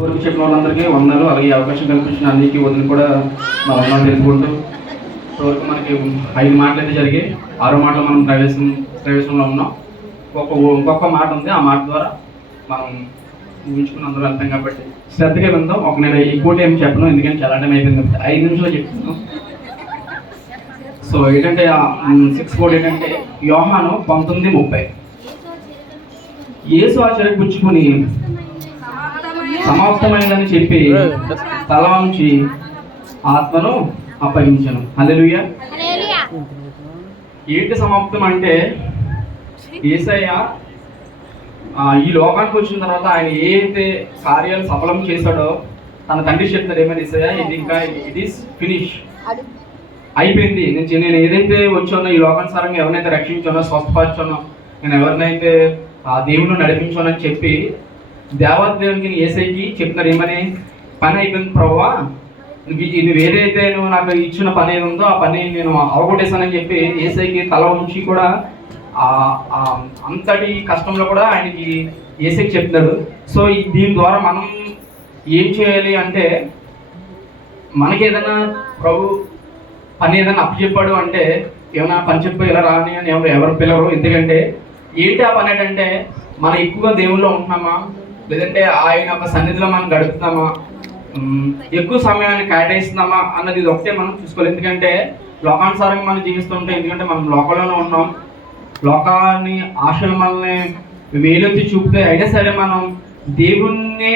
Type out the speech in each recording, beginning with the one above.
వరకు చెప్పిన వాళ్ళందరికీ వందలు, అలాగే అవకాశం కల్పించిన అన్నికి వదిలి కూడా మా వందలు తెలుసుకుంటూ ఇప్పటివరకు మనకి 5 మాటలు అయితే జరిగాయి. 6వ మాటలో మనం ప్రవేశంలో ఉన్నాం. ఇంకొక మాట ఉంది. ఆ మాట ద్వారా మనం ఊహించుకుని అందరూ వెళ్తాం కాబట్టి శ్రద్ధగా విందాం. నేను ఎక్కువ టైం చెప్పను, ఎందుకంటే చాలా టైం అయిపోయింది. 5 నిమిషాలు చెప్తున్నాను. సో ఏంటంటే 6 కోడ్ ఏంటంటే యోహాను 19:30 యేసు ఆ చెరకు పుచ్చుకొని సమాప్తమైందని చెప్పి తల వంచి ఆత్మను అప్పగించను. హల్లెలూయా. ఏంటి సమాప్తం అంటే యేసయ్య ఈ లోకానికి వచ్చిన తర్వాత ఆయన ఏదైతే కార్యాలు సఫలం చేశాడో తన తండ్రి చెప్తాడు, ఏమైనా యేసయ్య ఇది ఇంకా ఇట్ ఈస్ ఫినిష్, అయిపోయింది. నేను ఏదైతే వచ్చానో ఈ లోకానుసారంగా ఎవరినైతే రక్షించానో, స్వస్థపరచానో, నేను ఎవరినైతే ఆ దేవుని నడిపించానని చెప్పి దేవాదేవునికి యేసయ్యకి చెప్తున్నారు, ఏమని పని అయిపోయింది ప్రభువా, ఇది ఏదైతే నువ్వు నాకు ఇచ్చిన పని ఏది ఉందో ఆ పని నేను అవగొట్టేశానని చెప్పి యేసయ్యకి తల ఉంచి కూడా అంతటి కష్టంలో కూడా ఆయనకి యేసయ్యకి చెప్తున్నాడు. సో దీని ద్వారా మనం ఏం చేయాలి అంటే, మనకి ఏదైనా ప్రభు పని ఏదైనా అప్పచెప్పాడు అంటే ఏమైనా పని చెప్పు ఇలా రాని అని ఎవరు పిలవరు. ఎందుకంటే ఏంటి ఆ పని ఏంటంటే మనం ఎక్కువగా దేవుల్లో ఉంటున్నామా, లేదంటే ఆయన ఒక సన్నిధిలో మనం గడుపుతున్నామా, ఎక్కువ సమయాన్ని కేటాయిస్తున్నామా అన్నది ఇది ఒకటే మనం చూసుకోవాలి. ఎందుకంటే లోకానుసారంగా మనం జీవిస్తుంటే, ఎందుకంటే మనం లోకంలోనే ఉన్నాం, లోకాన్ని ఆశలు మనల్ని వేలెత్తి చూపితే అయినా సరే మనం దేవుణ్ణి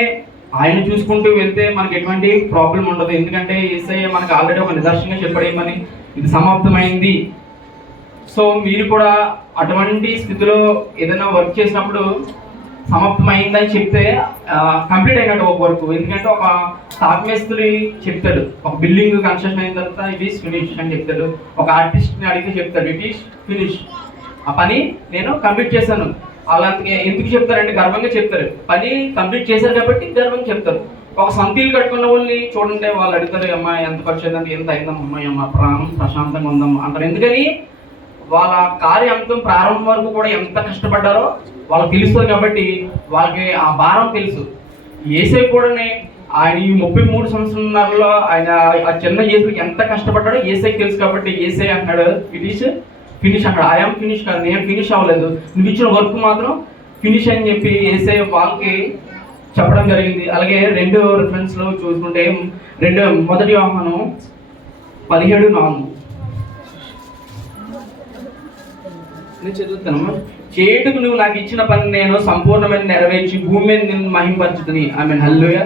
ఆయన చూసుకుంటూ వెళ్తే మనకి ఎటువంటి ప్రాబ్లం ఉండదు. ఎందుకంటే యేసయ్య మనకు ఆల్రెడీ ఒక నిదర్శనంగా చెప్పడేమని, ఇది సమాప్తమైంది. సో మీరు కూడా అటువంటి స్థితిలో ఏదైనా వర్క్ చేసినప్పుడు సమాప్తమైందని చెప్తే కంప్లీట్ అయినట్టు ఒక వర్క్. ఎందుకంటే ఒక తాపమేస్త్రి చెప్తాడు, ఒక బిల్డింగ్ కన్స్ట్రక్షన్ అయిన తర్వాత ఇట్ ఈస్ ఫినిష్ అని చెప్తాడు. ఒక ఆర్టిస్ట్ని అడిగితే చెప్తాడు ఇట్ ఈస్ ఫినిష్, ఆ పని నేను కంప్లీట్ చేశాను. అలా ఎందుకు చెప్తారంటే గర్వంగా చెప్తారు, పని కంప్లీట్ చేశారు కాబట్టి గర్వంగా చెప్తారు. ఒక సంతీలు కట్టుకున్న వాళ్ళని చూడండి, వాళ్ళు అడుగుతారు అమ్మా ఎంత ఖర్చు అయిందంటే ఎంత అయిందమ్మా, అమ్మాయి అమ్మ ప్రాణం ప్రశాంతంగా ఉందమ్మా అంటారు. ఎందుకని వాళ్ళ కార్యాంతం ప్రారంభం వరకు కూడా ఎంత కష్టపడ్డారో వాళ్ళకి తెలుస్తుంది కాబట్టి వాళ్ళకి ఆ భారం తెలుసు. యేసయ్య కూడా ఆయన ఈ 33 సంవత్సరాలలో ఆయన ఆ చిన్న యేసుకి ఎంత కష్టపడ్డాడో యేసయ్యకి తెలుసు కాబట్టి యేసయ్య అంటాడు ఇట్ ఈస్ ఫినిష్ అంటాడు. ఐఎమ్ ఫినిష్ కాదు, నేను ఫినిష్ అవ్వలేదు, నువ్వు ఇచ్చిన వర్క్ మాత్రం ఫినిష్ అని చెప్పి యేసయ్య వాళ్ళకి చెప్పడం జరిగింది. అలాగే 2 రిఫరెన్స్లో చూసుకుంటే 1 యోహాను 17:4 నేను చదువుతాను. చేటుకు నువ్వు నాకు ఇచ్చిన పని నేను సంపూర్ణమైన నెరవేర్చి భూమి మీద నిన్ను మహింపరచుతుంది. ఆమెన్. హల్లెలూయా.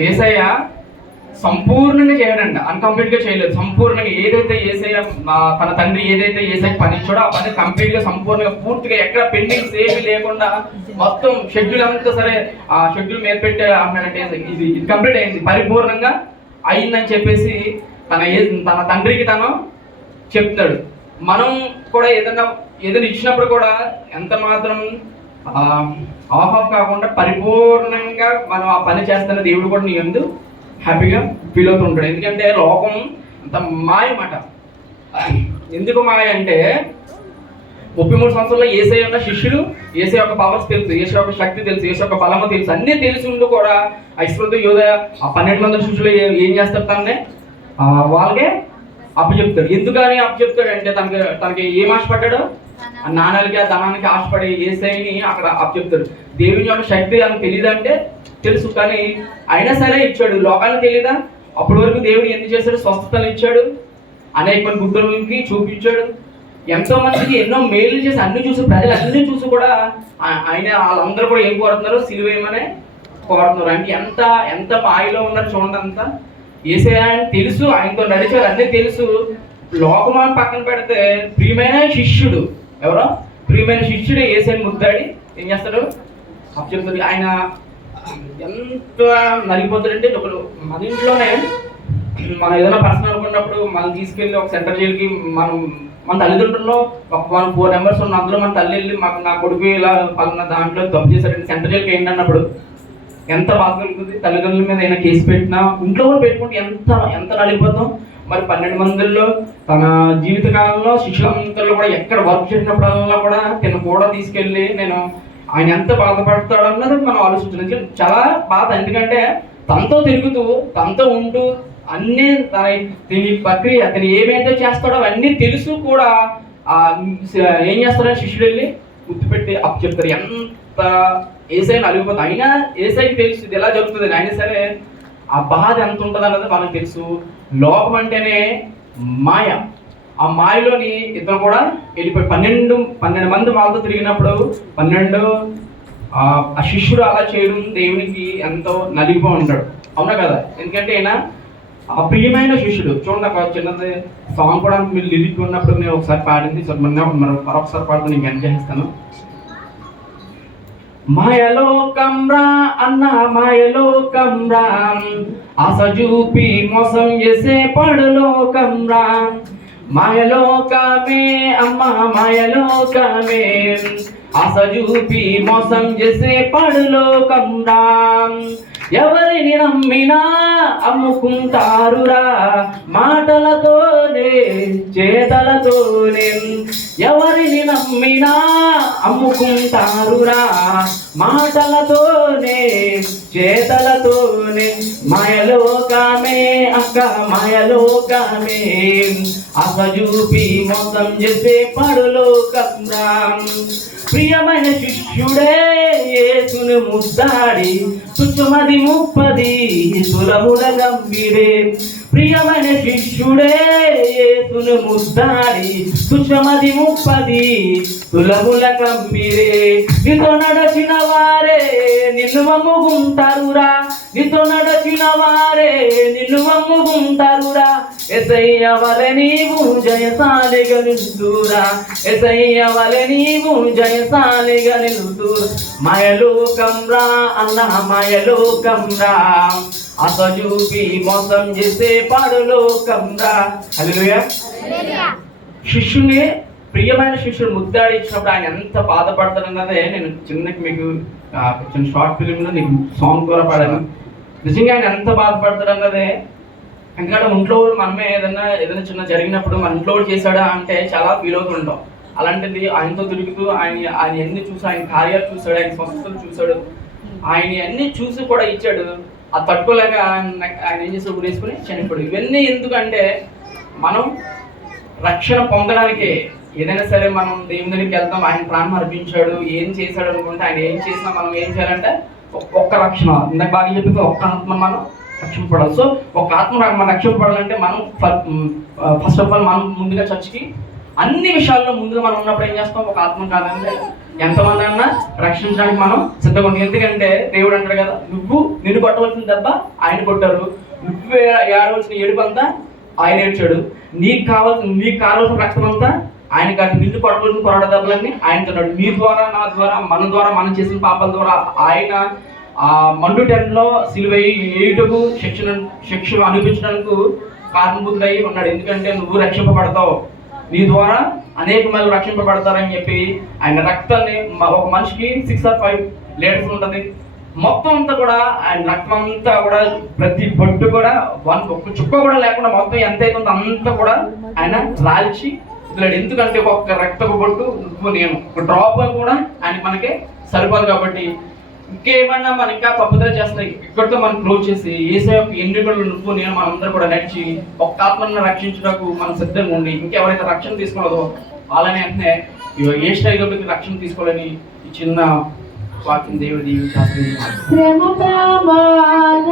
యేసయ్య సంపూర్ణంగా చేయడంట, అన్కంప్లీట్గా చేయలేదు. సంపూర్ణంగా ఏదైతే యేసయ్య తన తండ్రి ఏదైతే యేసయ్య పని ఇచ్చాడో ఆ పని కంప్లీట్గా సంపూర్ణంగా పూర్తిగా ఎక్కడ పెండింగ్స్ ఏమీ లేకుండా మొత్తం షెడ్యూల్ అంతా సరే ఆ షెడ్యూల్ మీద పెట్టే అంటాడంటే ఇది కంప్లీట్ అయింది, పరిపూర్ణంగా అయిందని చెప్పేసి తన తండ్రికి తను చెప్తాడు. మనం కూడా ఏదైనా ఇచ్చినప్పుడు కూడా ఎంత మాత్రం ఆఫ్ కాకుండా పరిపూర్ణంగా మనం ఆ పని చేస్తున్న దేవుడు కూడా నీ యందు హ్యాపీగా ఫీల్ అవుతూ ఉంటాడు. ఎందుకంటే లోకం అంత మాయ మాట. ఎందుకు మాయ అంటే 33 సంవత్సరాల్లో యేసయ్య యొక్క శిష్యులు, యేసయ్య యొక్క పవర్స్ తెలుసు, యేసయ్య యొక్క శక్తి తెలుసు, యేసయ్య యొక్క బలము తెలుసు, అన్నీ తెలిసి ఉండి కూడా ఐశ్వర్య యోధ ఆ 12 మంది శిష్యులు ఏం చేస్తారు, తననే వాళ్ళకే అప్పచెప్తాడు. ఎందుకని అప్పచెప్తాడు అంటే తనకి ఏం ఆశపడ్డాడు, ఆ నాణాలకి ఆ ధనానికి ఆశపడి యేసయ్యని అక్కడ అప్పచెప్తాడు. దేవుని యొక్క శక్తి అని తెలియదంటే తెలుసు, కానీ అయినా సరే ఇచ్చాడు. లోకానికి తెలియదా, అప్పటి వరకు దేవుడు ఎందుకు చేశాడు, స్వస్థతలు ఇచ్చాడు, అనేక మంది గుడ్డలకి చూపించాడు, ఎంతో మందికి ఎన్నో మేలు చేసి అన్ని చూసి ప్రజలు అన్ని చూసి కూడా ఆయన వాళ్ళందరూ కూడా ఏం కోరుతున్నారు, సిలువేయమనే కోరుతున్నారు. అంటే ఎంత మాయలో ఉన్నారు చూడండి. అంతా యేసయ్య అని తెలుసు, ఆయనతో నడిచారు, అన్నీ తెలుసు. లోకమాన్ని పక్కన పెడితే ప్రియమైన శిష్యుడు ఎవరో, ప్రియమైన శిష్యుడు యేసయ్యని ముద్దాడి ఏం చేస్తాడు, అప్పచెప్తాడు. ఆయన ఎంత నలిగిపోతాడంటే ఒకరు మన ఇంట్లోనే మనం ఏదైనా పర్సనల్ అనుకున్నప్పుడు మనం తీసుకెళ్ళి ఒక సెంటర్ జైలుకి మన తల్లిదండ్రుల్లో ఒక 4 మెంబర్స్ ఉన్న అందులో మన తల్లి వెళ్ళి మాకు నా కొడుకు ఇలా పలానా దాంట్లో తప్పు చేశారంటే సెంటర్ జైలుకి ఏంటన్నప్పుడు ఎంత బాధ కలుగుతుంది. తల్లిదండ్రుల మీద అయినా కేసు పెట్టినా ఇంట్లో కూడా పెట్టుకుంటే ఎంత నలిగిపోతాం. మరి 12 మందిలో తన జీవితకాలంలో శిష్యులందరిలో కూడా ఎక్కడ వర్క్ చేసినప్పుడల్లా కూడా తిన కూడా తీసుకెళ్ళి నేను ఆయన ఎంత బాధపడతాడు అన్నది మనం ఆలోచించాలి. చాలా బాధ, ఎందుకంటే తనతో తిరుగుతూ తనతో ఉంటూ అన్నీ దీని ప్రక్రియ అతను ఏమైతే చేస్తాడో అవన్నీ తెలుసు కూడా ఏం చేస్తాడని శిష్యుడు వెళ్ళి గుర్తుపెట్టి అప్పు చెప్తారు. ఎంత ఏసైనా అలిగిపోతుంది, అయినా ఏసైకి తెలుసు ఇది ఎలా జరుగుతుంది. అయినా సరే ఆ బాధ ఎంత ఉంటుంది అన్నది మనకు తెలుసు. లోకం అంటేనే మాయ, ఆ మాయలోని ఇతను కూడా వెళ్ళిపోయి 12 మంది వాళ్ళతో తిరిగినప్పుడు 12 ఆ శిష్యుడు అలా చేయడం దేవునికి ఎంతో నలిగిపో ఉంటాడు, అవునా కదా? ఎందుకంటే ఈయన ఆ ప్రియమైన శిష్యుడు. చూడండి, ఒక చిన్నది సాంగ్ కూడా మీరు లిరిక్ ఉన్నప్పుడు నేను ఒకసారి పాడింది, మరొకసారి పాడుతూ నేను ఎంజాయ్ చేస్తాను. మాయలోకం రా అన్న మాయలోకం రా, ఆశ చూపి మోసం చేసే పడులోకం రా. మాయలోకమే అమ్మ మాయలోకమే, ఆశ చూపి మోసం చేసే పడులోకం రా. ఎవరిని నమ్మినా అమ్ముకుంటారురా, మాటలతోనే చేతలతోనే. ఎవరిని నమ్మినా అమ్ముకుంటారురా, మాటలతోనే చేతలతోనే. మాయలోకమే అక్క మాయలోకమే, ఆశ చూపి మోసం చేసే పడులోకం రా. ప్రియమైన శిష్యుడే యేసును ముద్దాడి తుచ్చమది ముప్పది సులముల గంభీరే. ప్రియమైన శిష్యుడే యేసును ముద్దాడి తుచ్చమది ముప్పది సులముల గంభీరే. నీతో నడచిన వారే నిన్ను అమ్ముకుంటారురా, నీతో నడచిన వారే నిన్ను అమ్ముకుంటారురా. యేసయ్య వలె నీవు జయశాలిగా నిలుదురా, యేసయ్య వలె నీవు జయశాలిగా నిలుదురా. మాయలోకం రా అన్న మాయలోకం రా, ఆశ చూపి మోసం చేసే పడులోకం రా. హల్లెలూయా. శిష్యుని ప్రియమైన శిష్యుడు ముద్దాడి ఇచ్చినప్పుడు ఆయన ఎంత బాధపడతాడన్నదే నేను మీకు చిన్న షార్ట్ ఫిలింలో నీకు సాంగ్ ద్వారా పాడాను. నిజంగా ఆయన ఎంత బాధపడతాడన్నదే. ఎందుకంటే ఇంట్లో మనమే ఏదైనా చిన్న జరిగినప్పుడు మన ఇంట్లో చేశాడా అంటే చాలా ఫీల్ అవుతుంటాం. అలాంటిది ఆయనతో తిరుగుతూ ఆయన ఎన్ని చూసి ఆయన కార్యాలు చూశాడు, ఆయన స్వస్థతలు చూశాడు, ఆయన అన్ని చూసి కూడా ఇచ్చాడు. అది తట్టుకోలేక ఆయన ఏం చేసి వేసుకుని చనిపోయాడు. ఇవన్నీ ఎందుకంటే మనం రక్షణ పొందడానికే. ఏదైనా సరే మనం దేవుని దగ్గరికి వెళ్తాం, ఆయన ప్రాణం అర్పించాడు, ఏం చేశాడు అనుకుంటే ఆయన ఏం చేసినా మనం ఏం చేయాలంటే ఒక్క రక్షణ, ఇందాక బాగా చెప్పితే ఒక్క ఆత్మ మనం రక్షింపడాలి. సో ఒక ఆత్మ మనం రక్షింపడాలంటే మనం ఫస్ట్ ఆఫ్ ఆల్ మనం ముందుగా చర్చికి అన్ని విషయాల్లో ముందుగా మనం ఉన్నప్పుడు ఏం చేస్తాం, ఒక ఆత్మ కాదంటే ఎంతమంది అన్నా రక్షించడానికి మనం సిద్ధంగా ఉంటాం. ఎందుకంటే దేవుడు అంటాడు కదా, నిన్ను కొట్టవలసిన దెబ్బ ఆయన కొట్టారు, నువ్వు ఏడవలసిన ఏడుపు అంతా ఆయన ఏడ్చాడు, నీకు కావాల్సిన రక్షణ అంతా ఆయన కాదు, నిన్ను కొట్టవలసిన కొరడ దెబ్బలన్నీ ఆయన తిన్నాడు. నీ ద్వారా నా ద్వారా మనం చేసిన పాపాల ద్వారా ఆయన ఆ మండు టెంట్లో సిలువై ఏటుకు శిక్ష అనిపించడానికి కారణభూతుడై ఉన్నాడు. ఎందుకంటే నువ్వు రక్షింపబడతావు, నీ ద్వారా అనేక మంది రక్షింపబడతారని చెప్పి ఆయన రక్తాన్ని, ఒక మనిషికి 6 or 5 లీటర్స్ ఉంటుంది, మొత్తం అంతా కూడా ఆయన రక్తం అంతా కూడా ప్రతి బొట్టు కూడా ఒక్క చుక్క కూడా లేకుండా మొత్తం ఎంత అవుతుందో అంతా కూడా ఆయన రాల్చి వదిలాడు. ఎందుకంటే ఒక్క రక్తపు బొట్టు నువ్వు నేను ఒక డ్రాప్ కూడా ఆయన మనకే సరిపోదు. కాబట్టి ఇంకేమైనా మనం ఇంకా తప్పుదల చేస్తాయి, ఇక్కడితో మనం క్లోజ్ చేసి ఏసే యొక్క ఎన్నికలు నువ్వు నేను మనందరూ కూడా నడిచి ఒక్క ఆత్మను రక్షించడానికి మనం సిద్ధంగా ఉండి, ఇంకెవరైతే రక్షణ తీసుకోలేదో వాళ్ళని వెంటనే ఏ స్టైల్లోకి రక్షణ తీసుకోవాలని ఈ చిన్న వాక్యం దేవుడి శ్రమ ప్రమాద